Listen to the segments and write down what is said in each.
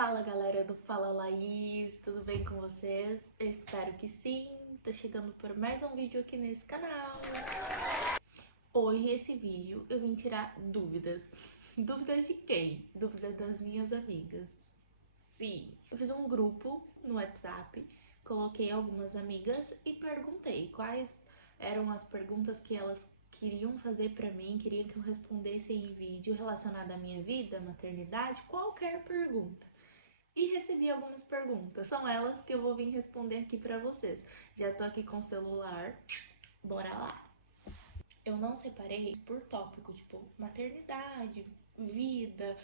Fala galera do Fala Laís, tudo bem com vocês? Eu espero que sim, tô chegando por mais um vídeo aqui nesse canal. Hoje esse vídeo eu vim tirar dúvidas. Dúvidas de quem? Dúvidas das minhas amigas. Sim, eu fiz um grupo no WhatsApp, coloquei algumas amigas e perguntei quais eram as perguntas que elas queriam fazer pra mim, queriam que eu respondesse em vídeo relacionado à minha vida, maternidade, qualquer pergunta. E recebi algumas perguntas. São elas que eu vou vir responder aqui pra vocês. Já tô aqui com o celular, bora lá. Eu não separei por tópico, tipo maternidade, vida,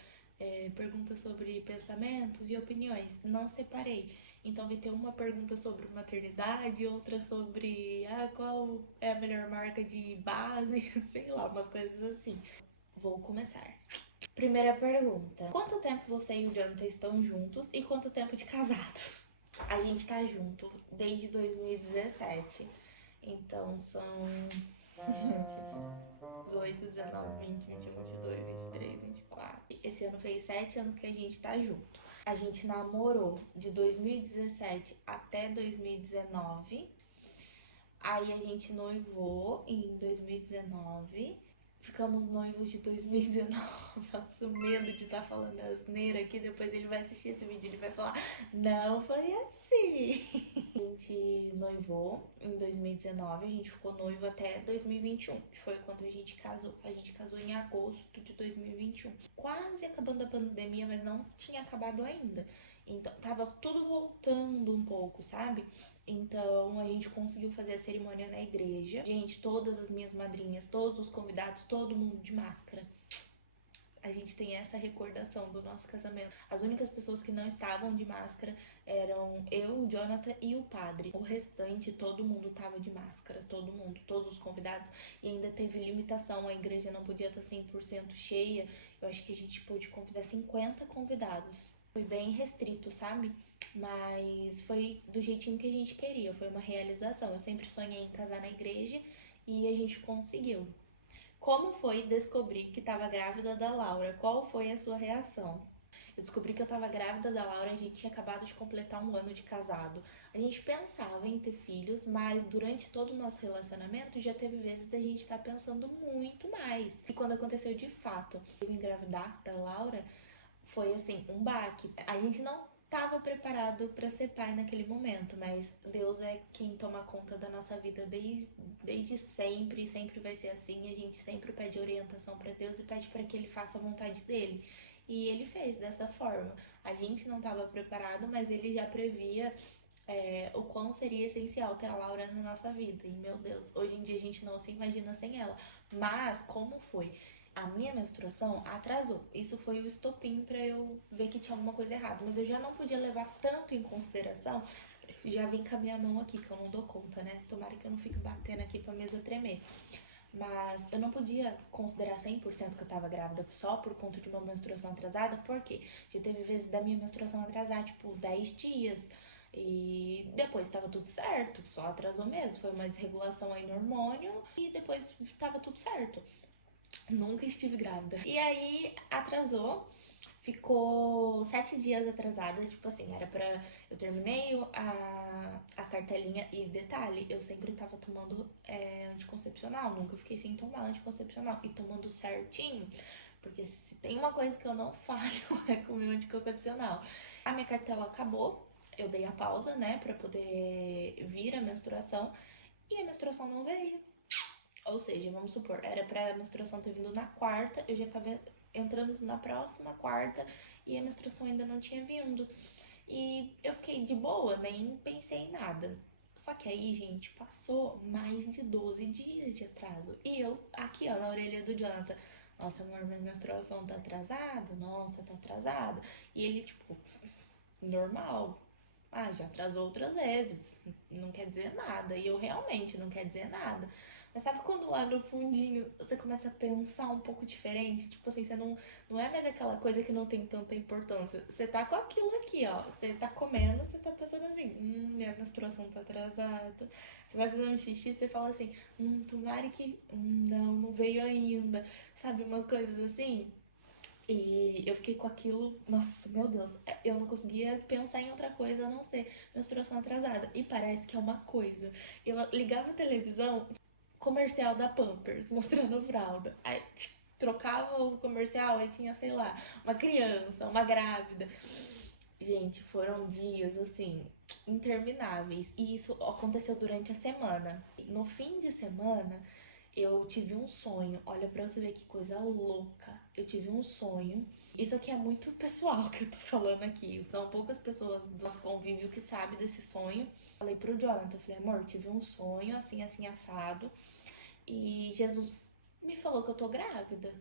perguntas sobre pensamentos e opiniões. Não separei. Então vai ter uma pergunta sobre maternidade, outra sobre qual é a melhor marca de base, sei lá, umas coisas assim. Vou começar. Primeira pergunta. Quanto tempo você e o Jonathan estão juntos e quanto tempo de casado? A gente tá junto desde 2017. Então são 18, 19, 20, 21, 22, 23, 24. Esse ano fez 7 anos que a gente tá junto. A gente namorou de 2017 até 2019. Aí a gente noivou em 2019. Ficamos noivos de 2019. Nossa, o medo de estar falando asneira aqui. Depois ele vai assistir esse vídeo e ele vai falar: não foi assim. A gente noivou em 2019. A gente ficou noivo até 2021, que foi quando a gente casou. A gente casou em agosto de 2021. Quase acabando a pandemia, mas não tinha acabado ainda. Então tava tudo voltando um pouco, sabe? Então a gente conseguiu fazer a cerimônia na igreja. Gente, todas as minhas madrinhas, todos os convidados, todo mundo de máscara. A gente tem essa recordação do nosso casamento. As únicas pessoas que não estavam de máscara eram eu, o Jonathan e o padre. O restante, todo mundo tava de máscara, todo mundo, todos os convidados. E ainda teve limitação, a igreja não podia estar 100% cheia. Eu acho que a gente pôde convidar 50 convidados. Foi bem restrito, sabe? Mas foi do jeitinho que a gente queria, foi uma realização. Eu sempre sonhei em casar na igreja e a gente conseguiu. Como foi descobrir que estava grávida da Laura? Qual foi a sua reação? Eu descobri que eu estava grávida da Laura, a gente tinha acabado de completar um ano de casado. A gente pensava em ter filhos, mas durante todo o nosso relacionamento já teve vezes da gente estar pensando muito mais. E quando aconteceu de fato eu engravidar da Laura, foi assim, um baque. A gente não estava preparado para ser pai naquele momento, mas Deus é quem toma conta da nossa vida desde sempre, e sempre vai ser assim. A gente sempre pede orientação para Deus e pede para que Ele faça a vontade dele. E Ele fez dessa forma. A gente não estava preparado, mas Ele já previa o quão seria essencial ter a Laura na nossa vida. E meu Deus, hoje em dia a gente não se imagina sem ela. Mas como foi? A minha menstruação atrasou. Isso foi o estopim pra eu ver que tinha alguma coisa errada. Mas eu já não podia levar tanto em consideração. Já vim com a minha mão aqui, que eu não dou conta, né? Tomara que eu não fique batendo aqui pra mesa tremer. Mas eu não podia considerar 100% que eu tava grávida só por conta de uma menstruação atrasada. Por quê? Já teve vezes da minha menstruação atrasar, tipo, 10 dias. E depois tava tudo certo, só atrasou mesmo. Foi uma desregulação aí no hormônio e depois tava tudo certo. Nunca estive grávida. E aí atrasou, ficou 7 dias atrasada, tipo assim, era pra. Eu terminei a cartelinha e detalhe, eu sempre tava tomando anticoncepcional, nunca fiquei sem tomar anticoncepcional e tomando certinho, porque se tem uma coisa que eu não falho é com o meu anticoncepcional. A minha cartela acabou, eu dei a pausa, né, pra poder vir a menstruação e a menstruação não veio. Ou seja, vamos supor, era pra menstruação ter vindo na quarta, eu já tava entrando na próxima quarta e a menstruação ainda não tinha vindo. E eu fiquei de boa, nem pensei em nada. Só que aí, gente, passou mais de 12 dias de atraso. E eu, aqui, ó, na orelha do Jonathan, nossa, amor, minha menstruação tá atrasada? Nossa, tá atrasada. E ele, tipo, normal. Ah, já atrasou outras vezes. Não quer dizer nada. E eu realmente não quer dizer nada. Mas sabe quando lá no fundinho você começa a pensar um pouco diferente? Tipo assim, você não é mais aquela coisa que não tem tanta importância. Você tá com aquilo aqui, ó. Você tá comendo, você tá pensando assim, minha menstruação tá atrasada. Você vai fazer um xixi, você fala assim, tomara que. Não veio ainda. Sabe, umas coisas assim. E eu fiquei com aquilo, nossa, meu Deus, eu não conseguia pensar em outra coisa a não ser menstruação atrasada. E parece que é uma coisa. Eu ligava a televisão, comercial da Pampers, mostrando fralda. Aí trocava o comercial, aí tinha, sei lá, uma criança, uma grávida. Gente, foram dias assim, intermináveis. E isso aconteceu durante a semana. No fim de semana, eu tive um sonho. Olha pra você ver que coisa louca. Eu tive um sonho. Isso aqui é muito pessoal que eu tô falando aqui. São poucas pessoas do nosso convívio que sabem desse sonho. Falei pro Jonathan, falei, amor, tive um sonho assim, assim, assado. E Jesus me falou que eu tô grávida.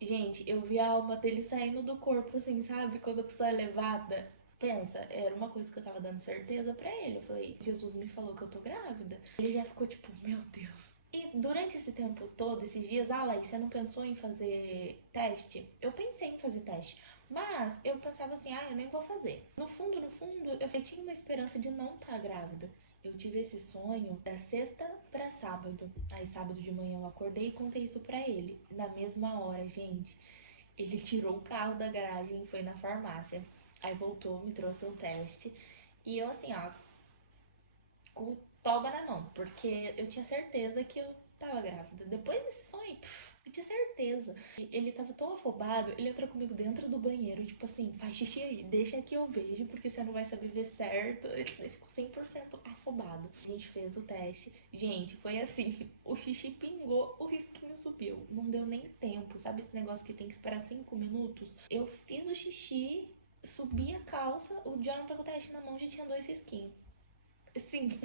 Gente, eu vi a alma dele saindo do corpo, assim, sabe? Quando a pessoa é levada. Pensa, era uma coisa que eu tava dando certeza pra ele. Eu falei, Jesus me falou que eu tô grávida. Ele já ficou tipo, meu Deus. E durante esse tempo todo, esses dias, Laís, você não pensou em fazer teste? Eu pensei em fazer teste. Mas eu pensava assim, eu nem vou fazer. No fundo, eu tinha uma esperança de não estar grávida. Eu tive esse sonho da sexta pra sábado. Aí sábado de manhã eu acordei e contei isso pra ele. Na mesma hora, gente, ele tirou o carro da garagem e foi na farmácia. Aí voltou, me trouxe um teste. E eu assim, com toba na mão, porque eu tinha certeza que eu tava grávida. Depois desse sonho, eu tinha certeza. E ele tava tão afobado, ele entrou comigo dentro do banheiro, tipo assim, faz xixi aí, deixa que eu vejo, porque você não vai saber ver certo. Ele ficou 100% afobado. A gente fez o teste. Gente, foi assim, o xixi pingou, o risquinho subiu. Não deu nem tempo, sabe esse negócio que tem que esperar 5 minutos? Eu fiz o xixi, subi a calça, o Jonathan com o teste na mão já tinha 2 risquinhos. Sim,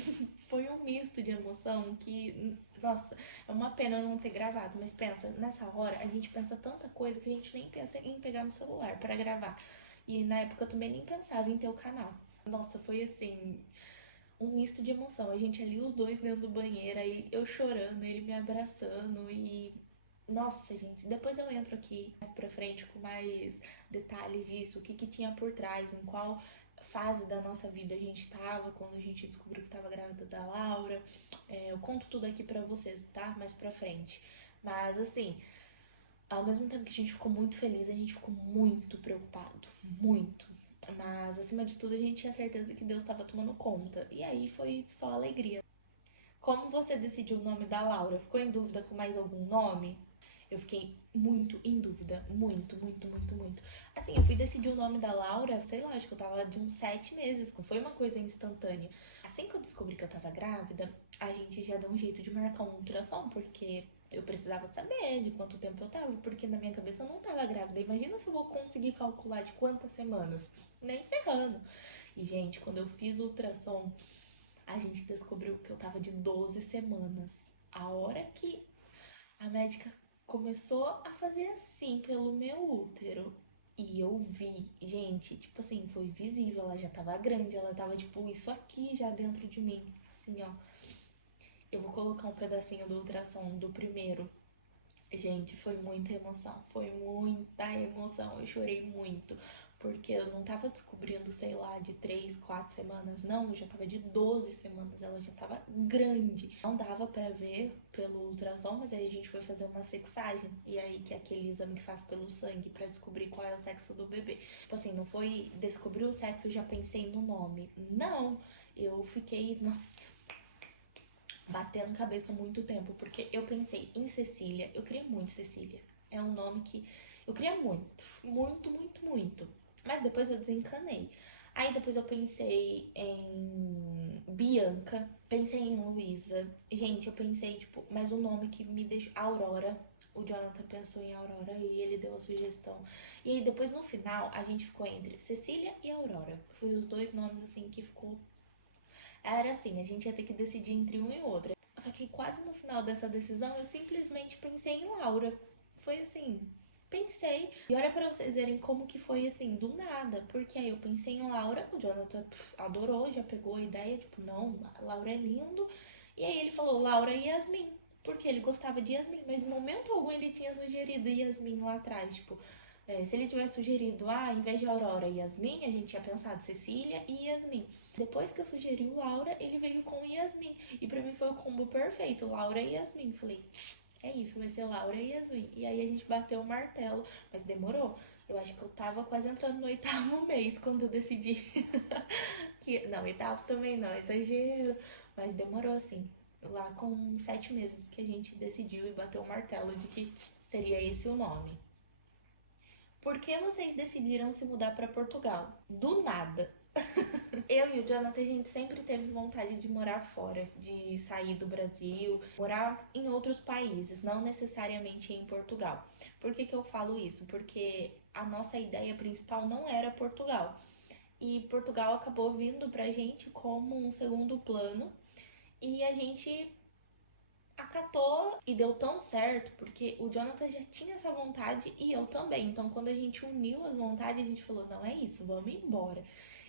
foi um misto de emoção que, nossa, é uma pena eu não ter gravado, mas pensa, nessa hora a gente pensa tanta coisa que a gente nem pensa em pegar no celular para gravar. E na época eu também nem pensava em ter o canal. Nossa, foi assim, um misto de emoção. A gente ali, os dois dentro do banheiro, aí eu chorando, ele me abraçando e. Nossa, gente, depois eu entro aqui mais pra frente com mais detalhes disso, o que que tinha por trás, em qual fase da nossa vida a gente tava quando a gente descobriu que tava grávida da Laura. Eu conto tudo aqui pra vocês, tá? Mais pra frente. Mas assim, ao mesmo tempo que a gente ficou muito feliz, a gente ficou muito preocupado. Muito. Mas acima de tudo, a gente tinha certeza que Deus estava tomando conta. E aí foi só alegria. Como você decidiu o nome da Laura? Ficou em dúvida com mais algum nome? Eu fiquei muito em dúvida. Muito, muito, muito, muito. Assim, eu fui decidir o nome da Laura, sei lá, acho que eu tava de uns 7 meses. Foi uma coisa instantânea. Assim que eu descobri que eu tava grávida, a gente já deu um jeito de marcar um ultrassom, porque eu precisava saber de quanto tempo eu tava, porque na minha cabeça eu não tava grávida. Imagina se eu vou conseguir calcular de quantas semanas. Nem ferrando. E, gente, quando eu fiz o ultrassom, a gente descobriu que eu tava de 12 semanas. A hora que a médica começou a fazer assim pelo meu útero e eu vi, gente, tipo assim, foi visível, ela já tava grande, ela tava tipo isso aqui já dentro de mim, assim, ó. Eu vou colocar um pedacinho do ultrassom do primeiro. Gente, foi muita emoção, foi muita emoção. Eu chorei muito, porque eu não tava descobrindo, sei lá, de 3, 4 semanas, não, eu já tava de 12 semanas, ela já tava grande. Não dava pra ver pelo ultrassom, mas aí a gente foi fazer uma sexagem, e aí que é aquele exame que faz pelo sangue pra descobrir qual é o sexo do bebê. Tipo assim, não foi descobrir o sexo, já pensei no nome. Não, eu fiquei, nossa, batendo cabeça há muito tempo, porque eu pensei em Cecília, eu queria muito Cecília. É um nome que eu queria muito, muito, muito, muito. Mas depois eu desencanei. Aí depois eu pensei em Bianca, pensei em Luísa. Gente, eu pensei, tipo, mas o nome que me deixou. Aurora. O Jonathan pensou em Aurora e ele deu a sugestão. E aí depois no final a gente ficou entre Cecília e Aurora. Foi os dois nomes assim que ficou. Era assim, a gente ia ter que decidir entre um e outro. Só que quase no final dessa decisão eu simplesmente pensei em Laura. Foi assim, pensei. E olha pra vocês verem como que foi assim, do nada. Porque aí eu pensei em Laura, o Jonathan adorou, já pegou a ideia, tipo, não, Laura é lindo. E aí ele falou Laura e Yasmin. Porque ele gostava de Yasmin, mas em momento algum ele tinha sugerido Yasmin lá atrás, tipo, se ele tivesse sugerido, em vez de Aurora e Yasmin, a gente tinha pensado Cecília e Yasmin. Depois que eu sugeri o Laura, ele veio com Yasmin. E pra mim foi o combo perfeito, Laura e Yasmin. Falei, é isso, vai ser Laura e Yasmin. E aí a gente bateu o martelo, mas demorou. Eu acho que eu tava quase entrando no 8º mês quando eu decidi. Não, 8º também não, exagero. Mas demorou assim. Lá com 7 meses que a gente decidiu e bateu o martelo de que seria esse o nome. Por que vocês decidiram se mudar para Portugal? Do nada. Eu e o Jonathan, a gente sempre teve vontade de morar fora, de sair do Brasil, morar em outros países, não necessariamente em Portugal. Por que eu falo isso? Porque a nossa ideia principal não era Portugal. E Portugal acabou vindo pra gente como um segundo plano e a gente acatou e deu tão certo porque o Jonathan já tinha essa vontade e eu também. Então, quando a gente uniu as vontades, a gente falou: não é isso, vamos embora.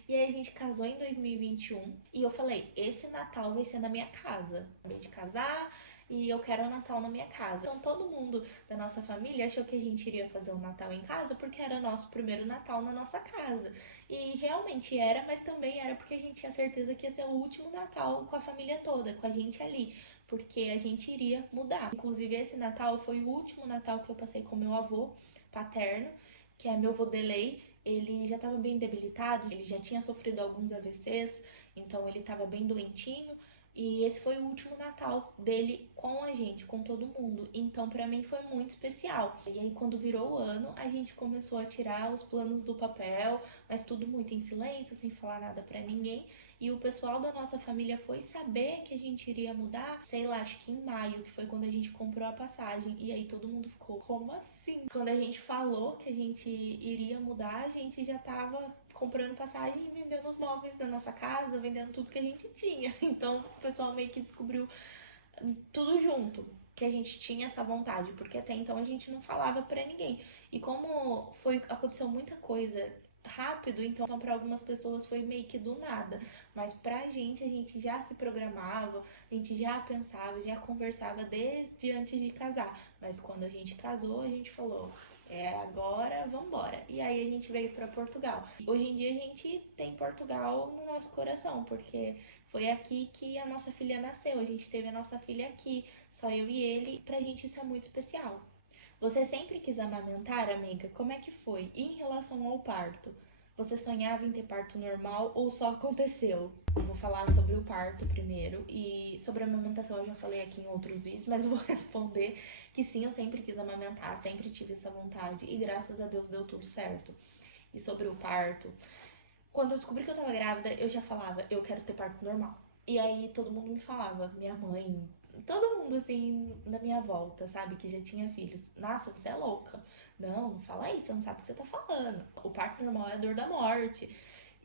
E aí a gente casou em 2021 e eu falei: esse Natal vai ser na minha casa. Acabei de casar e eu quero o Natal na minha casa. Então todo mundo da nossa família achou que a gente iria fazer o Natal em casa porque era nosso primeiro Natal na nossa casa. E realmente era, mas também era porque a gente tinha certeza que ia ser o último Natal com a família toda, com a gente ali, porque a gente iria mudar. Inclusive esse Natal foi o último Natal que eu passei com meu avô paterno, que é meu avô Delay. Ele já estava bem debilitado, ele já tinha sofrido alguns AVCs, então ele estava bem doentinho. E esse foi o último Natal dele com a gente, com todo mundo. Então, pra mim foi muito especial. E aí, quando virou o ano, a gente começou a tirar os planos do papel, mas tudo muito em silêncio, sem falar nada pra ninguém. E o pessoal da nossa família foi saber que a gente iria mudar, sei lá, acho que em maio, que foi quando a gente comprou a passagem. E aí todo mundo ficou: como assim? Quando a gente falou que a gente iria mudar, a gente já tava comprando passagem e vendendo os móveis da nossa casa, vendendo tudo que a gente tinha. Então o pessoal meio que descobriu tudo junto, que a gente tinha essa vontade, porque até então a gente não falava pra ninguém. E como aconteceu muita coisa rápido, então para algumas pessoas foi meio que do nada, mas pra gente a gente já se programava, a gente já pensava, já conversava desde antes de casar. Mas quando a gente casou, a gente falou: é agora, vambora. E aí a gente veio para Portugal. Hoje em dia a gente tem Portugal no nosso coração, porque foi aqui que a nossa filha nasceu. A gente teve a nossa filha aqui, só eu e ele. Pra gente isso é muito especial. Você sempre quis amamentar, amiga? Como é que foi? E em relação ao parto? Você sonhava em ter parto normal ou só aconteceu? Eu vou falar sobre o parto primeiro e sobre a amamentação eu já falei aqui em outros vídeos, mas eu vou responder que sim, eu sempre quis amamentar, sempre tive essa vontade e graças a Deus deu tudo certo. E sobre o parto, quando eu descobri que eu tava grávida, eu já falava: eu quero ter parto normal. E aí todo mundo me falava, minha mãe, todo mundo assim na minha volta, sabe, que já tinha filhos: nossa, você é louca. Não fala isso, você não sabe o que você tá falando. O parto normal é a dor da morte.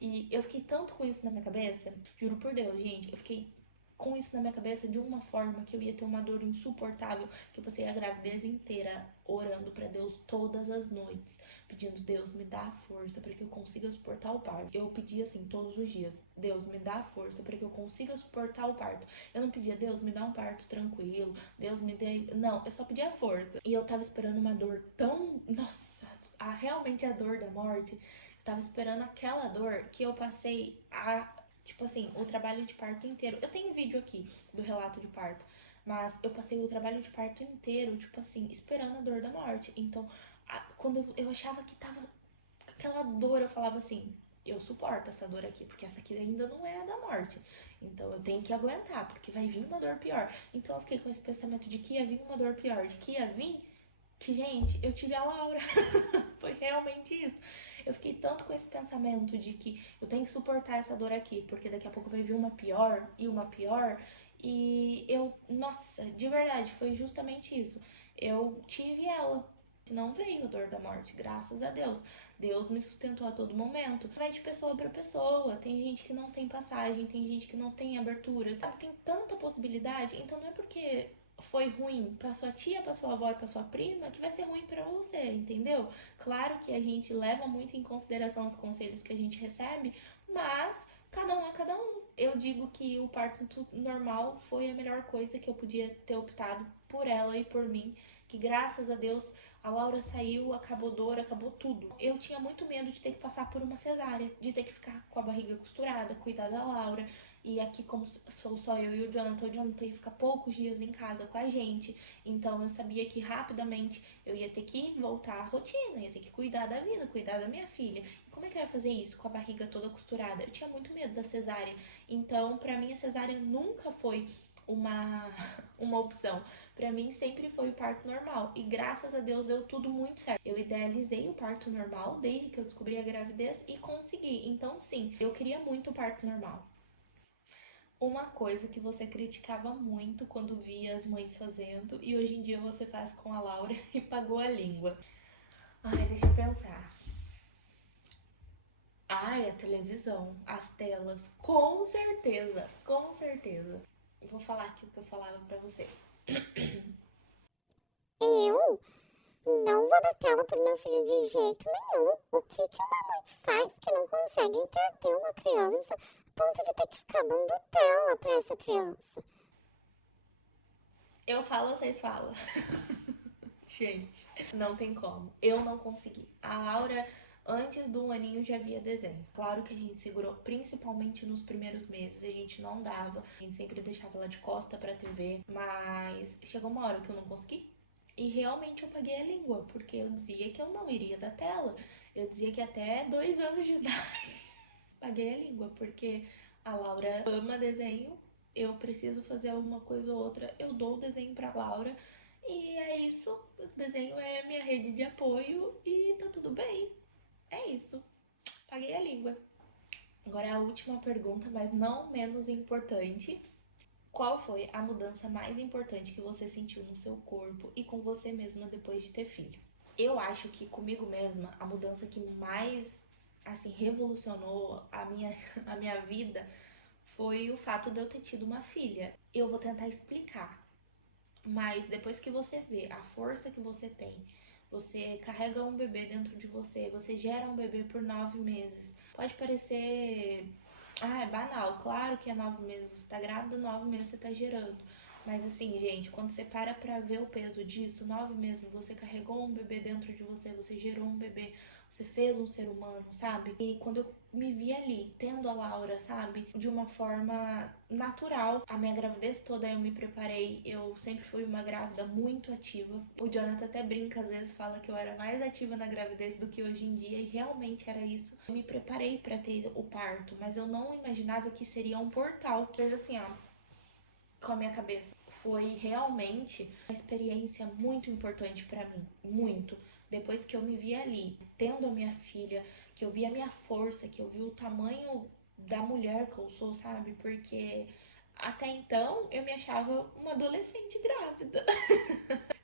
E eu fiquei tanto com isso na minha cabeça, juro por Deus, gente, eu fiquei com isso na minha cabeça de uma forma que eu ia ter uma dor insuportável, que eu passei a gravidez inteira orando pra Deus todas as noites, pedindo: Deus, me dá força para que eu consiga suportar o parto. Eu pedia assim todos os dias: Deus, me dá força para que eu consiga suportar o parto. Eu não pedia: Deus, me dá um parto tranquilo, Deus me dê... Não, eu só pedia força. E eu tava esperando uma dor tão... Nossa, realmente a dor da morte. Eu tava esperando aquela dor que eu passei tipo assim, o trabalho de parto inteiro. Eu tenho um vídeo aqui do relato de parto, mas eu passei o trabalho de parto inteiro, tipo assim, esperando a dor da morte. Então, quando eu achava que tava aquela dor, eu falava assim: eu suporto essa dor aqui, porque essa aqui ainda não é a da morte. Então eu tenho que aguentar, porque vai vir uma dor pior. Então eu fiquei com esse pensamento de que ia vir uma dor pior, de que ia vir, que, gente, eu tive a Laura. Foi realmente isso. Eu fiquei tanto com esse pensamento de que eu tenho que suportar essa dor aqui, porque daqui a pouco vai vir uma pior e uma pior. E eu, nossa, de verdade, foi justamente isso. Eu tive ela. Não veio a dor da morte, graças a Deus. Deus me sustentou a todo momento. Vai de pessoa para pessoa. Tem gente que não tem passagem, tem gente que não tem abertura. Tem tanta possibilidade. Então não é porque foi ruim pra sua tia, pra sua avó e pra sua prima que vai ser ruim pra você, entendeu? Claro que a gente leva muito em consideração os conselhos que a gente recebe, mas cada um é cada um. Eu digo que o parto normal foi a melhor coisa que eu podia ter optado por ela e por mim, que graças a Deus A Laura saiu, acabou dor, acabou tudo. Eu tinha muito medo de ter que passar por uma cesárea, de ter que ficar com a barriga costurada, cuidar da Laura. E aqui, como sou só eu e o Jonathan ia ficar poucos dias em casa com a gente. Então eu sabia que rapidamente eu ia ter que voltar à rotina, ia ter que cuidar da vida, cuidar da minha filha. E como é que eu ia fazer isso com a barriga toda costurada? Eu tinha muito medo da cesárea. Então, pra mim, a cesárea nunca foi uma, uma opção. Pra mim sempre foi o parto normal e graças a Deus deu tudo muito certo. Eu idealizei o parto normal desde que eu descobri a gravidez e consegui. Então sim, eu queria muito o parto normal. Uma coisa que você criticava muito quando via as mães fazendo e hoje em dia você faz com a Laura e pagou a língua. Ai, deixa eu pensar. Ai, a televisão, as telas, com certeza, com certeza. Eu vou falar aqui o que eu falava pra vocês. Eu não vou dar tela pro meu filho de jeito nenhum. O que uma mãe faz que não consegue entreter uma criança a ponto de ter que ficar dando tela pra essa criança? Eu falo, vocês falam. Gente, não tem como. Eu não consegui. A Laura, antes do aninho, já via desenho. Claro que a gente segurou, principalmente nos primeiros meses. A gente não dava. A gente sempre deixava ela de costa pra TV. Mas chegou uma hora que eu não consegui. E realmente eu paguei a língua. Porque eu dizia que eu não iria da tela. Eu dizia que até 2 anos de idade. Paguei a língua. Porque a Laura ama desenho. Eu preciso fazer alguma coisa ou outra. Eu dou o desenho pra Laura. E é isso. O desenho é minha rede de apoio e tá tudo bem. É isso. Paguei a língua. Agora a última pergunta, mas não menos importante. Qual foi a mudança mais importante que você sentiu no seu corpo e com você mesma depois de ter filho? Eu acho que comigo mesma, a mudança que mais assim revolucionou a minha vida foi o fato de eu ter tido uma filha. Eu vou tentar explicar. Mas depois que você vê a força que você tem, você carrega um bebê dentro de você, você gera um bebê por 9 meses. Pode parecer, é banal, claro que é 9 meses, você tá grávida, 9 meses você tá gerando. Mas assim, gente, quando você para pra ver o peso disso, 9 meses você carregou um bebê dentro de você, você gerou um bebê, você fez um ser humano, sabe? E quando eu me vi ali, tendo a Laura, sabe? De uma forma natural. A minha gravidez toda eu me preparei. Eu sempre fui uma grávida muito ativa. O Jonathan até brinca, às vezes fala que eu era mais ativa na gravidez do que hoje em dia. E realmente era isso. Eu me preparei para ter o parto, mas eu não imaginava que seria um portal. Fez assim, ó, com a minha cabeça. Foi realmente uma experiência muito importante para mim, muito. Depois que eu me vi ali, tendo a minha filha, que eu vi a minha força, que eu vi o tamanho da mulher que eu sou, sabe? Porque até então eu me achava uma adolescente grávida.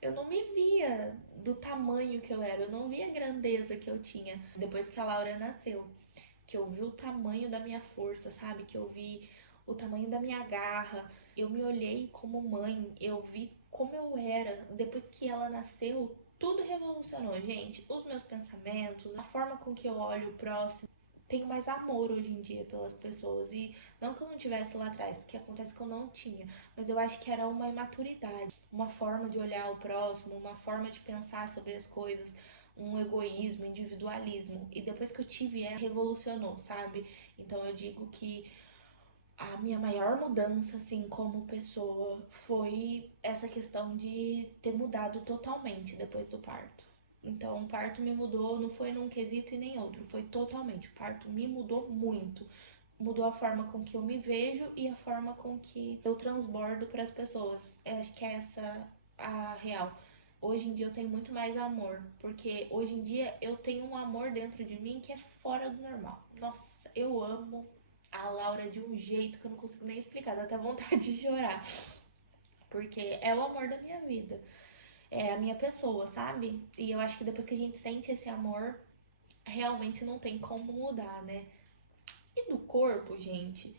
Eu não me via do tamanho que eu era, eu não via a grandeza que eu tinha depois que a Laura nasceu. Que eu vi o tamanho da minha força, sabe? Que eu vi o tamanho da minha garra. Eu me olhei como mãe, eu vi como eu era. Depois que ela nasceu, tudo revolucionou, gente. Os meus pensamentos, a forma com que eu olho o próximo. Tenho mais amor hoje em dia pelas pessoas. E não que eu não tivesse lá atrás, que acontece que eu não tinha. Mas eu acho que era uma imaturidade, uma forma de olhar o próximo, uma forma de pensar sobre as coisas, um egoísmo, individualismo. E depois que eu tive ela, revolucionou, sabe? Então eu digo que a minha maior mudança, assim, como pessoa, foi essa questão de ter mudado totalmente depois do parto. Então, o parto me mudou, não foi num quesito e nem outro, foi totalmente. O parto me mudou muito. Mudou a forma com que eu me vejo e a forma com que eu transbordo para as pessoas. Eu acho que é essa a real. Hoje em dia eu tenho muito mais amor, porque hoje em dia eu tenho um amor dentro de mim que é fora do normal. Nossa, eu amo a Laura de um jeito que eu não consigo nem explicar, dá até vontade de chorar, porque é o amor da minha vida, é a minha pessoa, sabe? E eu acho que depois que a gente sente esse amor, realmente não tem como mudar, né? E do corpo, gente?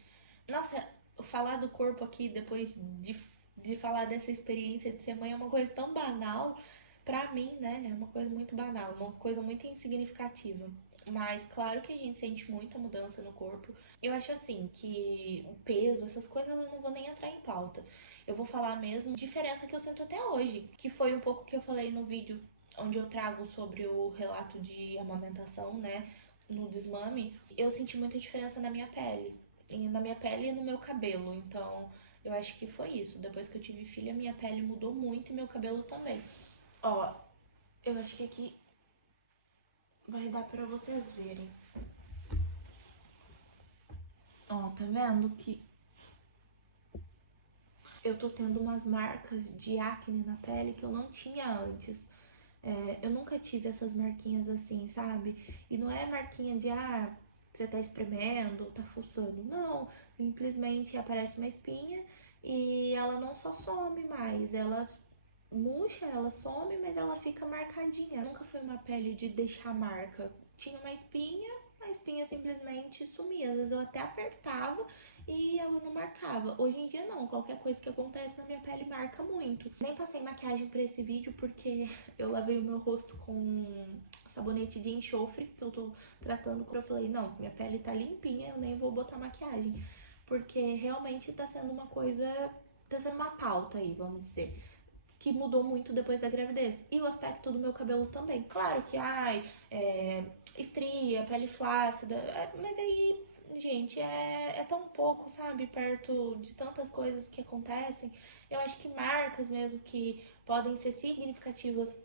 Nossa, falar do corpo aqui depois de falar dessa experiência de ser mãe é uma coisa tão banal. Pra mim, né? É uma coisa muito banal, uma coisa muito insignificativa. Mas claro que a gente sente muita mudança no corpo. Eu acho assim que o peso, essas coisas eu não vou nem entrar em pauta. Eu vou falar mesmo a diferença que eu sinto até hoje, que foi um pouco que eu falei no vídeo onde eu trago sobre o relato de amamentação, né, no desmame, eu senti muita diferença na minha pele. E na minha pele e no meu cabelo. Então, eu acho que foi isso. Depois que eu tive filha, minha pele mudou muito e meu cabelo também. Ó, eu acho que aqui vai dar pra vocês verem. Ó, tá vendo que eu tô tendo umas marcas de acne na pele que eu não tinha antes. Eu nunca tive essas marquinhas assim, sabe? E não é marquinha de, você tá espremendo, tá fuçando. Não, simplesmente aparece uma espinha e ela não só some mais, ela murcha, ela some, mas ela fica marcadinha. Nunca foi uma pele de deixar marca. Tinha uma espinha, a espinha simplesmente sumia. Às vezes eu até apertava e ela não marcava. Hoje em dia não, qualquer coisa que acontece na minha pele marca muito. Nem passei maquiagem pra esse vídeo porque eu lavei o meu rosto com sabonete de enxofre que eu tô tratando. Eu falei, não, minha pele tá limpinha, eu nem vou botar maquiagem. Porque realmente tá sendo uma coisa, tá sendo uma pauta aí, vamos dizer, que mudou muito depois da gravidez. E o aspecto do meu cabelo também. Claro que, estria, pele flácida, mas aí, gente, é tão pouco, sabe? Perto de tantas coisas que acontecem. Eu acho que marcas mesmo que podem ser significativas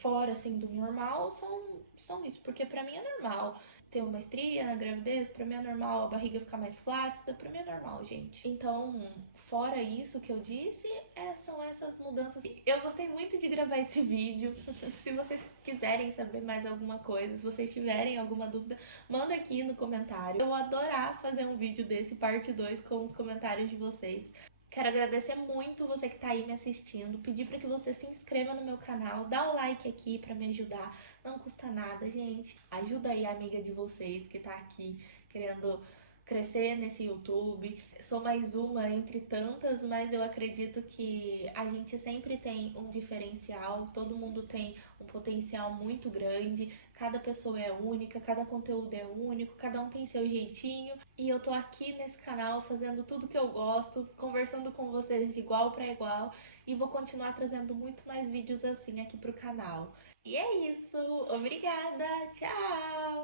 fora, assim, do normal são isso. Porque pra mim é normal ter uma estria na gravidez, pra mim é normal a barriga ficar mais flácida, pra mim é normal, gente. Então, fora isso que eu disse, são essas mudanças. Eu gostei muito de gravar esse vídeo. Se vocês quiserem saber mais alguma coisa, se vocês tiverem alguma dúvida, manda aqui no comentário. Eu vou adorar fazer um vídeo desse, parte 2, com os comentários de vocês. Quero agradecer muito você que tá aí me assistindo, pedir para que você se inscreva no meu canal, dá o like aqui para me ajudar, não custa nada, gente. Ajuda aí a amiga de vocês que tá aqui querendo crescer nesse YouTube. Sou mais uma entre tantas, mas eu acredito que a gente sempre tem um diferencial, todo mundo tem um potencial muito grande, cada pessoa é única, cada conteúdo é único, cada um tem seu jeitinho. E eu tô aqui nesse canal fazendo tudo que eu gosto, conversando com vocês de igual para igual e vou continuar trazendo muito mais vídeos assim aqui pro canal. E é isso, obrigada, tchau!